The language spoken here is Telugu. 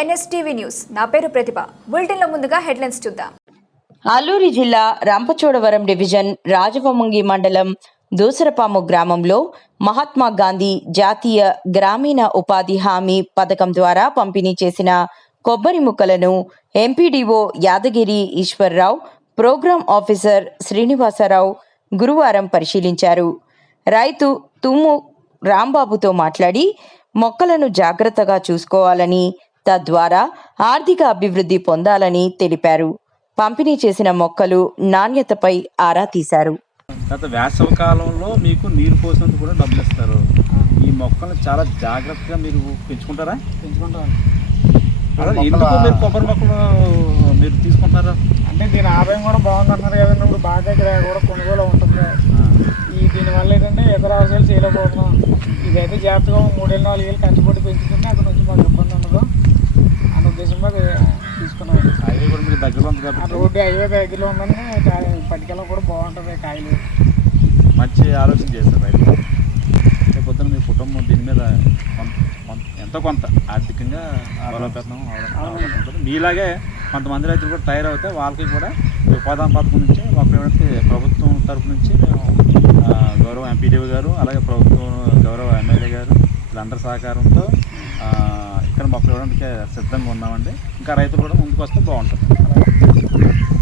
NSTV news. నా పేరు ప్రతిభ. బులెటిన్లో ముందుగా హెడ్లైన్స్ చూద్దాం. అల్లూరి జిల్లా రంపచోడవరం డివిజన్ రాజవమంగి మండలం దూసరపాము గ్రామంలో మహాత్మా గాంధీ జాతీయ గ్రామీణ ఉపాధి హామీ పథకం ద్వారా పంపిణీ చేసిన కొబ్బరి ముక్కలను MPDO Yadagiri Eswarrao programme officer Srinivasarao గురువారం పరిశీలించారు. రైతు తుమ్ము రాంబాబుతో మాట్లాడి మొక్కలను జాగ్రత్తగా చూసుకోవాలని తద్వారా ఆర్థిక అభివృద్ధి పొందాలని తెలిపారు. పంపిణీ చేసిన మొక్కలు నాణ్యతపై ఆరా తీశారు. గత వేసవి కాలంలో మీకు నీరు పోసినందుకు కూడా డబ్బులు ఇస్తారు. ఈ మొక్కలను చాలా జాగ్రత్తగా మీరు పెంచుకుంటారా? పెంచుకుంటాం అలా ఎందుకు మీరు కొబ్బరి మొక్కలు మీరు తీసుకుంటారా అంటే దీని ఆదాయం కూడా బాగుందంటున్నారు కదండి. ఇప్పుడు బాగా ఇక్కడ కూడా కొనుగోలు ఉంటుంది ఈ దీనివల్ల ఏంటంటే ఇతర అవసరాలు చేయలేకపోతున్నాం. ఇదైతే జాగ్రత్తగా మూడేళ్ళు నాలుగేళ్ళు కష్టపడి పెంచుకుంటే అక్కడ నుంచి మాకు ఇబ్బంది రోడ్డు హైవే దగ్గరలో ఉందని కా- పట్టుకెళ్ళ కూడా బాగుంటుంది కాయలు. మంచి ఆలోచన చేస్తారు రైతు పొద్దున మీ కుటుంబం దీని మీద కొంత కొంత ఎంతో కొంత ఆర్థికంగా బలోపేతం ఉంటుంది మీలాగే కొంతమంది రైతులు కూడా తయారవుతే వాళ్ళకి కూడా ఈ ఉపాధి పథకం నుంచి ఒకటి ప్రభుత్వం తరపు నుంచి మేము గౌరవ ఎంపీడీఓ గారు అలాగే ప్రభుత్వం గౌరవ ఎమ్మెల్యే గారు వీళ్ళందరి సహకారంతో ఇక్కడ మొక్కలు ఇవ్వడానికి సిద్ధంగా ఉన్నామండి. ఇంకా రైతులు కూడా ముందుకు వస్తే బాగుంటుంది.